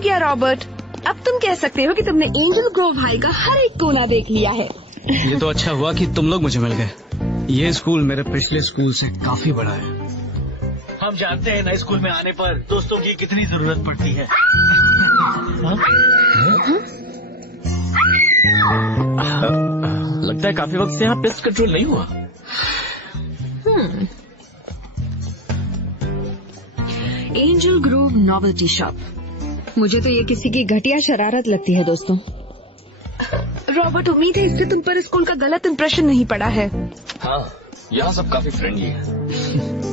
गया रॉबर्ट, अब तुम कह सकते हो कि तुमने एंजल ग्रोव हाई का हर एक कोना देख लिया है। ये तो अच्छा हुआ कि तुम लोग मुझे मिल गए। ये स्कूल मेरे पिछले स्कूल से काफी बड़ा है। हम जानते हैं नए स्कूल में आने पर दोस्तों की कितनी जरूरत पड़ती है। लगता है काफी वक्त से यहाँ पेस्ट कंट्रोल नहीं हुआ। एंजल ग्रोव नॉवेल्टी शॉप, मुझे तो ये किसी की घटिया शरारत लगती है दोस्तों। रॉबर्ट, उम्मीद है इससे तुम पर स्कूल का गलत इंप्रेशन नहीं पड़ा है। हाँ, यहाँ सब काफी फ्रेंडली है।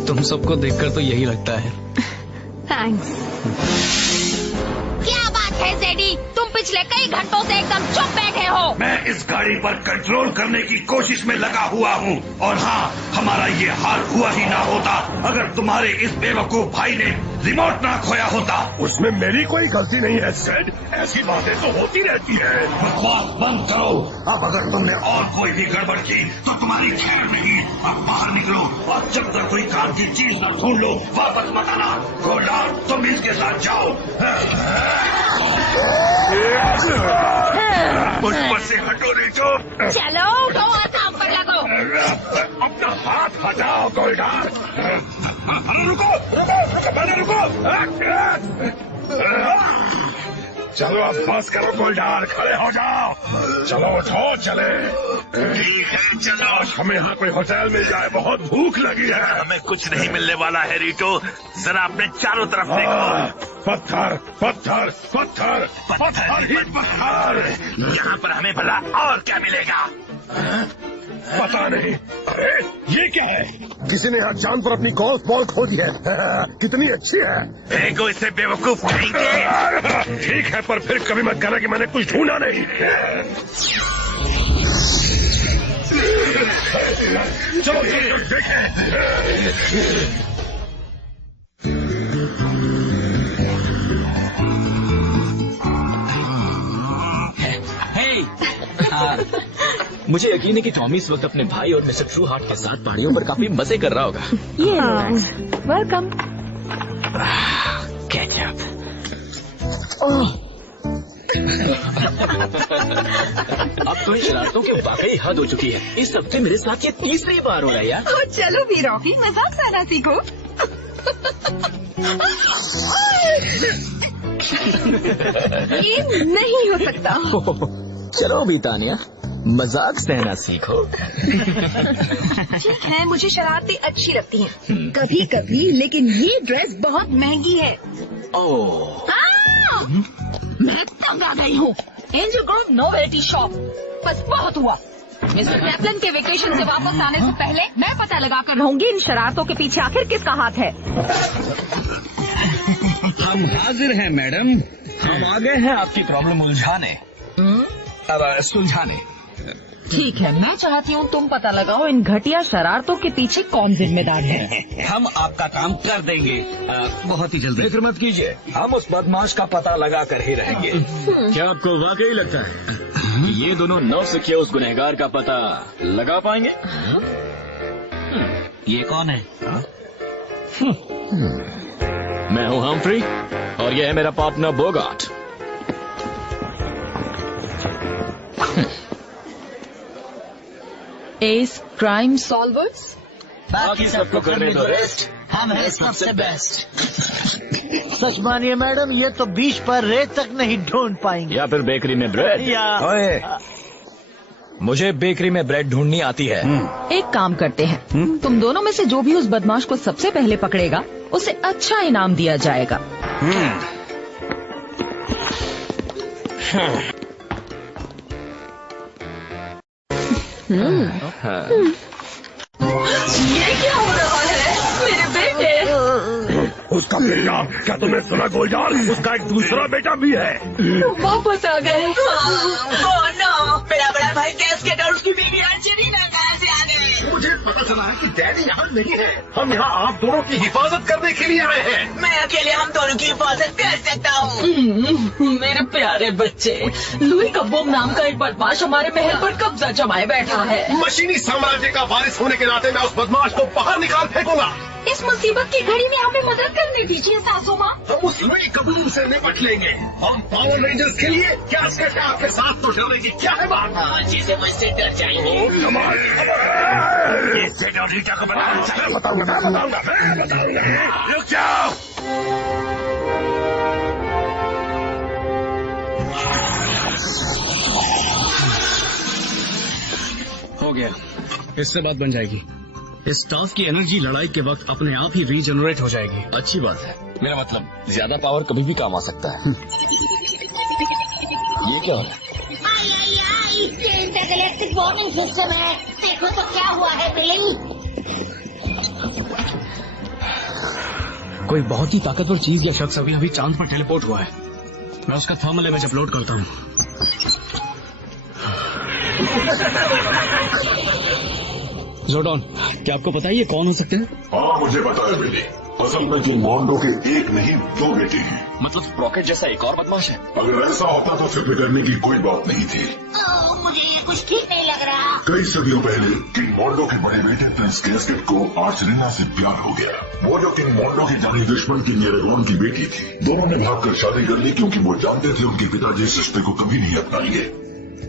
तुम सबको देखकर तो यही लगता है। थैंक्स। क्या बात है जेडी, तुम पिछले कई घंटों से एकदम चुप बैठे हो। मैं इस गाड़ी पर कंट्रोल करने की कोशिश में लगा हुआ हूँ। और हाँ, हमारा ये हाल हुआ ही ना होता अगर तुम्हारे इस बेवकूफ भाई ने रिमोट ना खोया होता। उसमें मेरी कोई गलती नहीं है सैड, ऐसी बातें तो होती रहती है। बकवास बंद करो। अब अगर तुमने और कोई भी गड़बड़ की तो तुम्हारी खैर नहीं। अब बाहर निकलो और जब तक कोई काम की चीज न ढूंढ लो वापस मत आना। गोल्डार, तुम इसके साथ जाओ। मुझ पर से हटो रिचो। चलो उठो और काम पर लगो। अपना हाथ हटाओ गोल्डार। रुको रुको चलो अब बस करो गोल्डार, खड़े हो जाओ। चलो उठो, चले। ठीक है चलो, हमें यहाँ कोई होटल मिल जाए, बहुत भूख लगी है। हमें कुछ नहीं मिलने वाला है रिटो, जरा अपने चारों तरफ देखो। पत्थर पत्थर पत्थर पत्थर ही पत्थर। यहाँ पर हमें भला और क्या मिलेगा? पता नहीं। अरे ये क्या है? किसी ने यहाँ चांद पर अपनी गोल्फ बॉल खो दी है। कितनी अच्छी है। फेंको इसे बेवकूफ कहेंगे। ठीक है, पर फिर कभी मत कहना कि मैंने कुछ ढूंढा नहीं। चलो देखें। मुझे यकीन है कि टॉमी इस वक्त अपने भाई और मिस्टर ट्रू हार्ट के साथ पहाड़ियों पर काफी मजे कर रहा होगा। वेलकम। केचप। अब तो इन शरारतों की वाकई हद हो चुकी है। इस हफ्ते मेरे साथ ये तीसरी बार हो रहा है यार। चलो भी रॉकी, मजाक साना सीखो। ये नहीं हो सकता। चलो भी तानिया, मजाक सहना सीखो। ठीक है, मुझे शरारतें अच्छी लगती हैं कभी कभी, लेकिन ये ड्रेस बहुत महंगी है। ओह, मैं तंग आ गई हूँ। एंजल ग्रोव नोवेल्टी शॉप, बस बहुत हुआ। मिस्टर कैप्लन के वेकेशन से वापस आने से पहले मैं पता लगा कर रहूंगी इन शरारतों के पीछे आखिर किसका हाथ है। हम हाजिर हैं मैडम, हम आ गए हैं आपकी प्रॉब्लम उलझाने, अब सुलझाने। ठीक है, मैं चाहती हूँ तुम पता लगाओ इन घटिया शरारतों के पीछे कौन जिम्मेदार है। हम आपका काम कर देंगे बहुत ही जल्दी, फिक्र मत कीजिए, हम उस बदमाश का पता लगा कर ही रहेंगे। क्या आपको वाकई लगता है ये दोनों नौ से किए उस गुनहगार का पता लगा पाएंगे? ये कौन है? मैं हूँ हम्फ्री और ये है मेरा पार्टनर बोगार्ट। एस क्राइम सॉल्वर्स, बाकी सबको करने दो रेस्ट, हम हैं सबसे बेस्ट। सच मानिए मैडम, ये तो बीच पर रेत तक नहीं ढूंढ पाएंगे। या फिर बेकरी में ब्रेड। ओए, मुझे बेकरी में ब्रेड ढूंढनी आती है। एक काम करते हैं, तुम दोनों में से जो भी उस बदमाश को सबसे पहले पकड़ेगा उसे अच्छा इनाम दिया जाएगा। ये क्या हो रहा है मेरे बेटे? उसका बेटा, क्या तुमने सुना गोलजार? उसका एक दूसरा बेटा भी है। वापस आ गए। मेरा बड़ा भाई कैस्केट और उसकी बीवी अर्चना कहाँ से आ गए? मुझे पता चला है कि डैडी यहाँ नहीं है। हम यहाँ आप दोनों की हिफाजत करने के लिए आए हैं। मैं अकेले हम दोनों की हिफाजत कर सकता हूँ। मेरे प्यारे बच्चे, लुई कब्बोम नाम का एक बदमाश हमारे महल पर कब्जा जमाए बैठा है। मशीनी साम्राज्य का वारिस होने के नाते मैं उस बदमाश को बाहर निकाल फेंकूंगा। इस मुसीबत की घड़ी में हमें मदद करने दीजिए सासू माँ। हम उस लुई कबूल से निपट लेंगे। हम पावर रेंजर्स के लिए क्या करके आपके साथ तो चलने की क्या है बात? चीजें मुझसे डर जाएंगे। ये सेनोरिटा को बताऊंगा। रुक जाओ। हो गया, इससे बात बन जाएगी। इस स्टाफ की एनर्जी लड़ाई के वक्त अपने आप ही रीजनरेट हो जाएगी। अच्छी बात है। मेरा मतलब ज्यादा पावर कभी भी काम आ सकता है। ये क्या हो रहा है? ये इंटरगैलेक्टिक वार्निंग सिस्टम है। देखो तो क्या हुआ है बिल। कोई बहुत ही ताकतवर चीज या शख्स अभी चांद पर टेलीपोर्ट हुआ है। मैं उसका थर्मल इमेज अपलोड करता हूँ। जोडॉन, क्या आपको पता है ये कौन हो सकते हैं? हाँ, मुझे पता है बिली। असल में किंगमॉन्डो के एक नहीं 2 बेटे हैं। मतलब रॉकेट जैसा एक और बदमाश है। अगर ऐसा होता तो फिक्र करने की कोई बात नहीं थी। मुझे ये कुछ ठीक नहीं लग रहा। कई सदियों पहले किंगमॉन्डो के बड़े बेटे प्रिंस कैस्केट को आर्चरीना से प्यार हो गया। वो जो किंगमॉन्डो की जानी दुश्मन की एरेगॉन की बेटी थी। दोनों ने भागकर शादी कर ली क्योंकि वो जानते थे उनके पिताजी इस रिश्ते को कभी नहीं अपनाएंगे।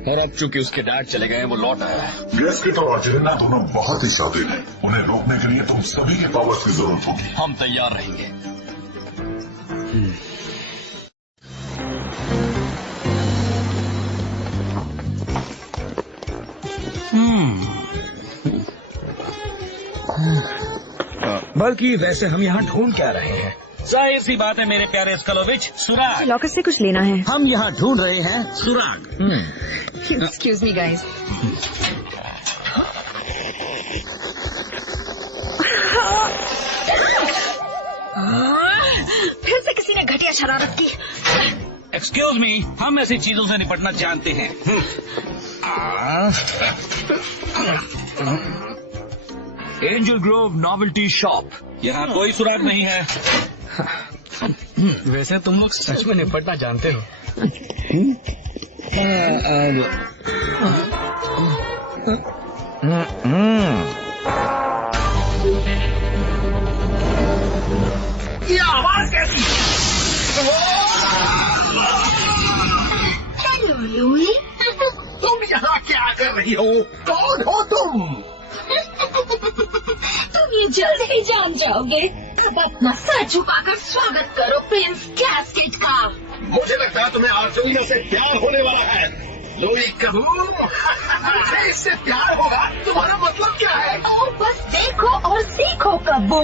और अब चूंकि उसके डैड चले गए, वो लौट आया है। गैस्केट और आर्चरीना दोनों बहुत ही शातिर हैं। उन्हें रोकने के लिए तुम सभी के पावर्स की जरूरत होगी। हम तैयार रहेंगे। बल्कि वैसे हम यहाँ ढूंढ क्या रहे हैं? जाहिर सी बात है मेरे प्यारे स्कलोविच, सुराग। लॉकर से कुछ लेना है। हम यहाँ ढूंढ रहे हैं सुराग। Excuse me guys. फिर से किसी ने घटिया शरारत की। एक्सक्यूज मी, हम ऐसी चीजों से निपटना जानते हैं। Angel Grove novelty shop. यहाँ कोई सुराग नहीं है। वैसे तुम लोग सच में निपटना जानते हो। ये आवाज कैसी? Hello Louis. तुम यहाँ क्या कर रही हो? कौन हो तुम? तुम ये जल्द ही जान जाओगे। अब अपना सर झुकाकर स्वागत करो प्रिंस कैस्केट का। मुझे लगता है तुम्हें आर्चरीना से प्यार होने वाला है। लुई कबूल। मुझे इससे प्यार होगा? तुम्हारा मतलब क्या है? और बस देखो और सीखो कबू।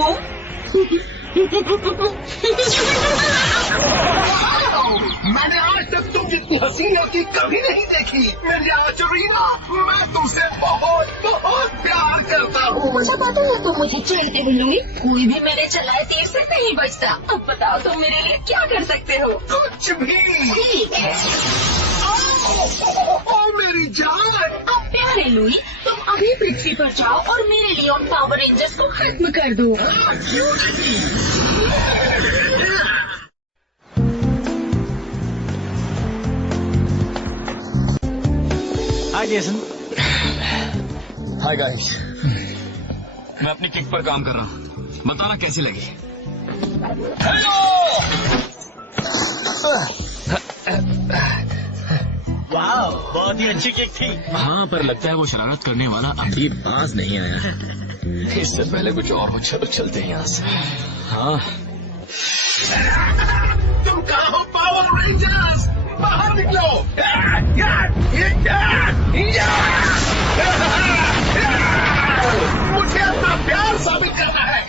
मैंने आज तक तुम जितनी हसीन होती कभी नहीं देखी। मेरी आर्चरीना, मैं तुमसे बहुत बहुत प्यार करता हूँ। मुझे पता है तुम मुझे चाहते हो लुई। कोई भी मेरे चलाए तीर से नहीं बचता। अब बताओ तुम मेरे लिए क्या कर सकते हो? कुछ भी। ठीक है। ओ मेरी जान। अब प्यारे लुई, तुम अभी पृथ्वी पर जाओ और मेरे लिए उन पावर रेंजर्स को खत्म कर दो। क्यों नहीं? हाय जेसन। Hi guys. मैं अपनी किक पर काम कर रहा हूँ। बताना कैसी लगी। वाह, बहुत ही अच्छी किक थी। हाँ, पर लगता है वो शरारत करने वाला अभी बाज नहीं आया है। इससे पहले कुछ और हो, चलो चलते हैं यहाँ से। हाँ, तुम कहाँ हो पावर रेंजर्स? बाहर निकलो। मुझे अपना प्यार साबित करना है।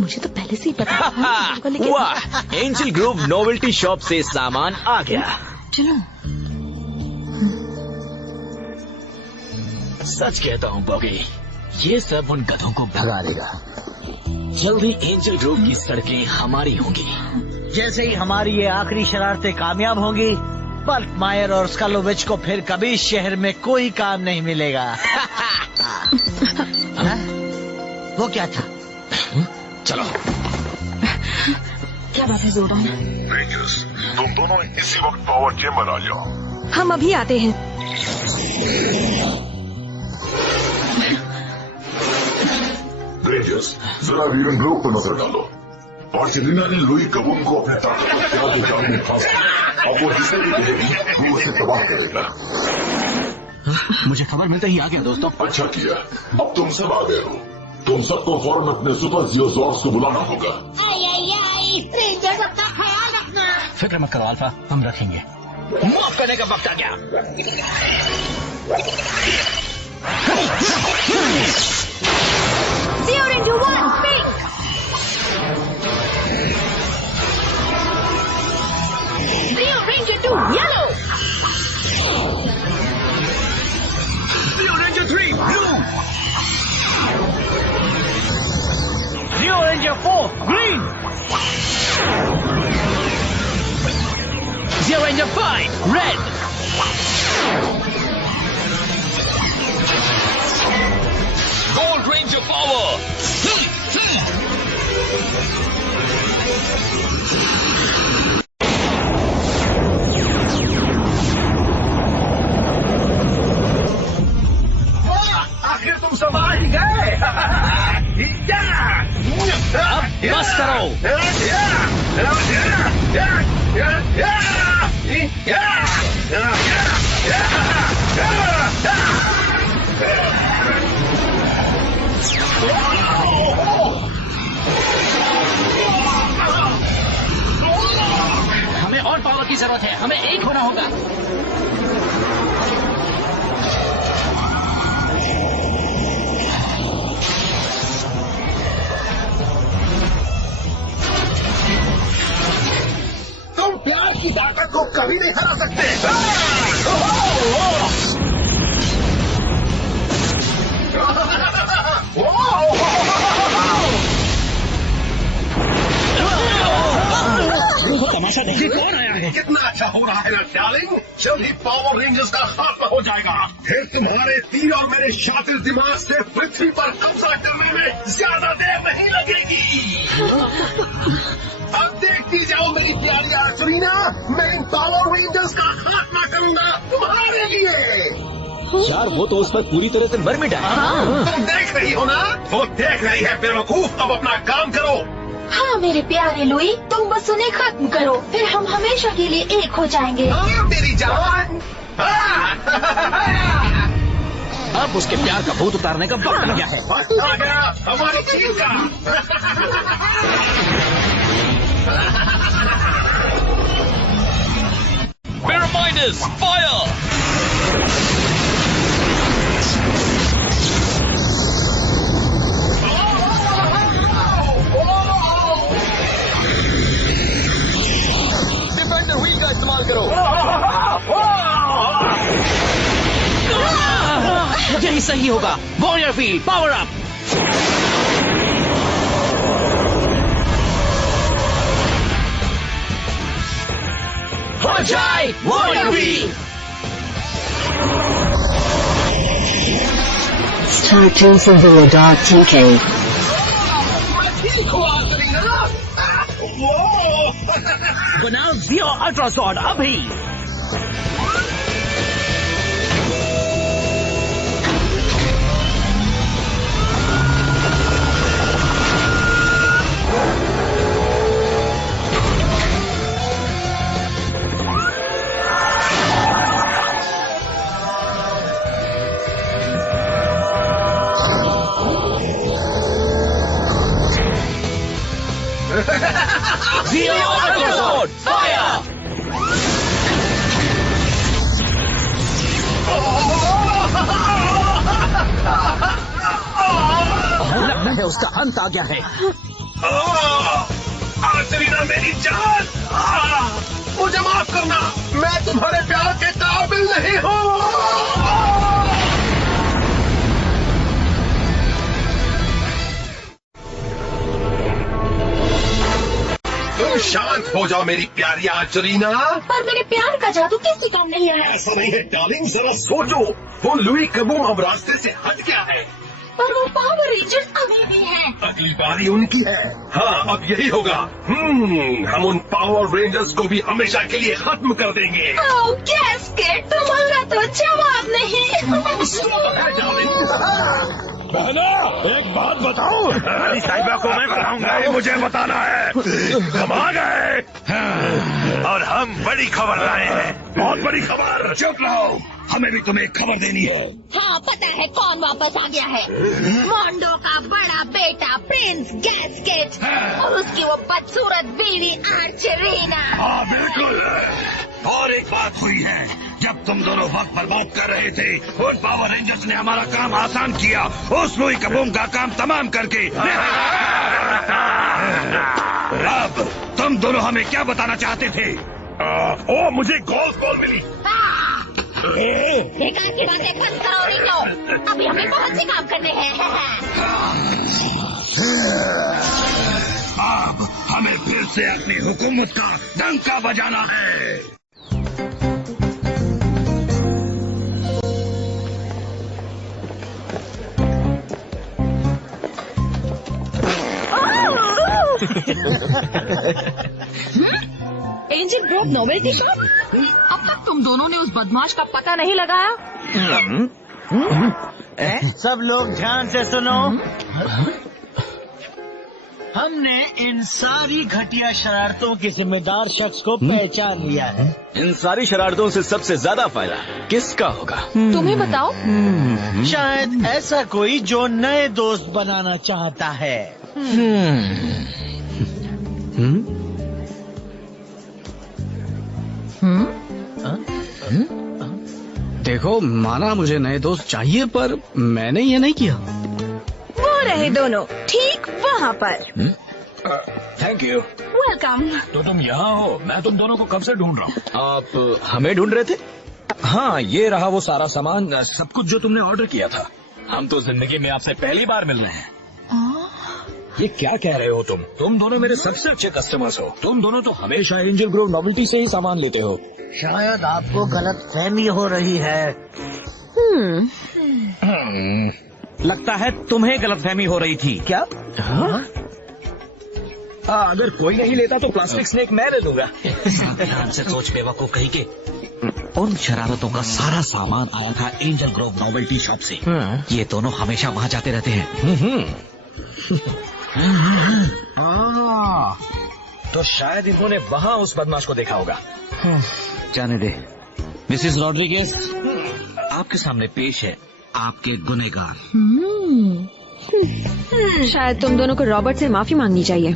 मुझे तो पहले से ही पता था। लेकिन वाह, एंजल ग्रोव नोवेल्टी शॉप से सामान आ गया। चलो। सच कहता हूँ बॉगी, ये सब उन गधों को भगा देगा। जल्दी एंजल ग्रोव की सड़कें हमारी होंगी। जैसे ही हमारी ये आखिरी शरारतें कामयाब होंगी, बल्क मायर और स्कलोविच को फिर कभी इस शहर में कोई काम नहीं मिलेगा। वो क्या था? चलो। क्या बात है जोडॉन? रेंजर्स, तुम दोनों इसी वक्त पावर चेम्बर आ जाओ। हम अभी आते हैं। रेंजर्स, रेंजर्स, जरा रीवन ग्रोव पर नजर डालो। आर्चेलिना ने लुई कबूम को अपने ताकतवर के जाल में फंसा दिया। अब वो जिसे भी कहेगी वो उसे तबाह करेगा। मुझे खबर मिलते ही आ गया दोस्तों। अच्छा किया, अब तुम सब आ गए हो। तुम सबको फौरन अपने सुपर जियोजॉर्ड्स को बुलाना होगा। रेंजर्स अपना ख्याल रखना। फिक्र मत करो अल्फा, हम रखेंगे। माफ करने का वक्त आ गया। Zero into one, pink. Zero Ranger 2, yellow. Zero Ranger 3, blue. Zero Ranger 4, green. Zero Ranger 5, red. Gold Ranger power. आखिर तुम सब आ ही गए। अब बस करो। हमें और पावर की जरूरत है, हमें एक होना होगा। तुम प्यार की ताकत को कभी नहीं हरा सकते। तमाशा देखिए कौन आया है। कितना अच्छा हो रहा है ना डार्लिंग, जल्द ही पावर रेंजर्स का खात्मा हो जाएगा। फिर तुम्हारे तीर और मेरे शातिर दिमाग से पृथ्वी पर कब्जा करने में ज्यादा देर नहीं लगेगी। अब देखती जाओ मेरी प्यारी आर्चरीना, मैं इन पावर रेंजर्स का खात्मा करूंगा तुम्हारे लिए। यार वो तो उस पर पूरी तरह से मर मिटा है। तुम देख रही हो ना, वो देख रही है बेवकूफ। अब अपना काम करो। हाँ मेरे प्यारे लुई, तुम बस उन्हें खत्म करो, फिर हम हमेशा के लिए एक हो जाएंगे। मेरी जान। अब उसके प्यार का भूत उतारने का वक्त आ गया है। आ गया हमारी टीम का। Pyramidas, fire! डिफेंडर व्हील का इस्तेमाल करो। यही सही होगा। Warrior wheel power up. हो जाए वॉरियर व्हील। StarTeamSimVilla.tk बनाओ जियो अल्ट्रासॉड अभी। Zero Ultrasword, fire! लगता है उसका अंत आ गया है। आर्चरीना मेरी जान, मुझे माफ करना, मैं तुम्हारे प्यार के काबिल नहीं हूँ। तुम शांत हो जाओ मेरी प्यारी आर्चरीना। पर मेरे प्यार का जादू किसी काम नहीं आया। ऐसा नहीं है डार्लिंग, जरा सोचो, वो लुई कबूम अब रास्ते से हट गया है। पर वो पावर रेंजर्स अभी भी हैं। अगली बारी उनकी है। हाँ, अब यही होगा। हम उन पावर रेंजर्स को भी हमेशा के लिए खत्म कर देंगे। ओह गैस्केट, तुम्हारा तो जवाब नहीं। डार्लिंग बहना, एक बात बताऊं? रानी साहिबा को मैं बताऊंगा, ये मुझे बताना है। हम आ गए और हम बड़ी खबर लाए हैं, बहुत बड़ी खबर। चुप रहो, हमें भी तुम्हें एक खबर देनी है। हाँ, पता है कौन वापस आ गया है। मोंडो का बड़ा बेटा प्रिंस गैस्केट और उसकी वो बदसूरत बीवी आर्चरीना। हाँ बिल्कुल। और एक बात हुई है, जब तुम दोनों वक्त बर्बाद कर रहे थे, उन पावर रेंजर्स ने हमारा काम आसान किया, उस लुई कबूम का काम तमाम करके। अब तुम दोनों हमें क्या बताना चाहते थे? ओ, मुझे गोल्फ बॉल मिली। बेकार की बातें बंद करो रिंगो, अभी हमें बहुत से काम करने हैं। अब हमें फिर से अपनी हुकूमत का डंका बजाना है। Angel Grove novelty shop? अब तक तुम दोनों ने उस बदमाश का पता नहीं लगाया? सब लोग ध्यान से सुनो। हमने इन सारी घटिया शरारतों के जिम्मेदार शख्स को पहचान लिया है। इन सारी शरारतों से सबसे ज्यादा फायदा किसका होगा? तुम्हें बताओ। शायद ऐसा कोई जो नए दोस्त बनाना चाहता है। देखो, माना मुझे नए दोस्त चाहिए, पर मैंने ये नहीं किया। वो रहे दोनों ठीक वहाँ पर। Thank you. वेलकम। तो तुम यहाँ हो, मैं तुम दोनों को कब से ढूंढ रहा हूँ। आप हमें ढूंढ रहे थे? हाँ, ये रहा वो सारा सामान, सब कुछ जो तुमने ऑर्डर किया था। हम तो जिंदगी में आपसे पहली बार मिल रहे हैं। ये क्या कह रहे हो तुम दोनों मेरे सबसे अच्छे कस्टमर्स हो। तुम दोनों तो हमेशा एंजल ग्रोव नोवेल्टी से ही सामान लेते हो। शायद आपको गलत फहमी हो रही है। लगता है तुम्हें गलतफहमी हो रही थी। क्या? अगर कोई नहीं लेता तो प्लास्टिक स्नेक मैं ले लूंगा। ध्यान से सोच बेवकूफ कहीं के। उन शरारतों का सारा सामान आया था एंजल ग्रोव नोवेल्टी शॉप से। ये दोनों हमेशा वहाँ जाते रहते हैं। तो शायद इन्होंने वहाँ उस बदमाश को देखा होगा। जाने दे। मिसेस रॉड्रिगेज, आपके सामने पेश है आपके गुनहगार। शायद तुम दोनों को रॉबर्ट से माफी मांगनी चाहिए।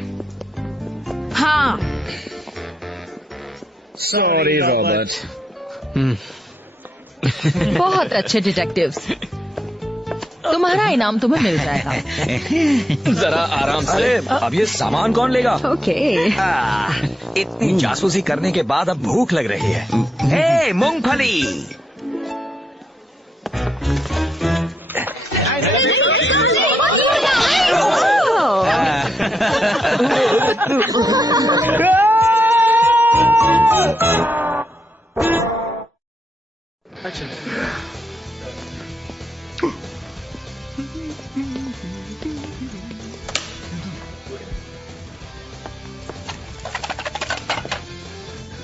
हाँ, सॉरी रॉबर्ट। बहुत अच्छे डिटेक्टिव्स। तुम्हारा इनाम तुम्हें मिल जाएगा। जरा आराम से। अब ये सामान कौन लेगा? ओके। इतनी जासूसी करने के बाद अब भूख लग रही है। हे मूंगफली!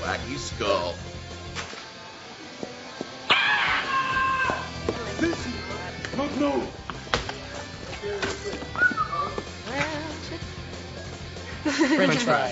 Wacky skull. French fry.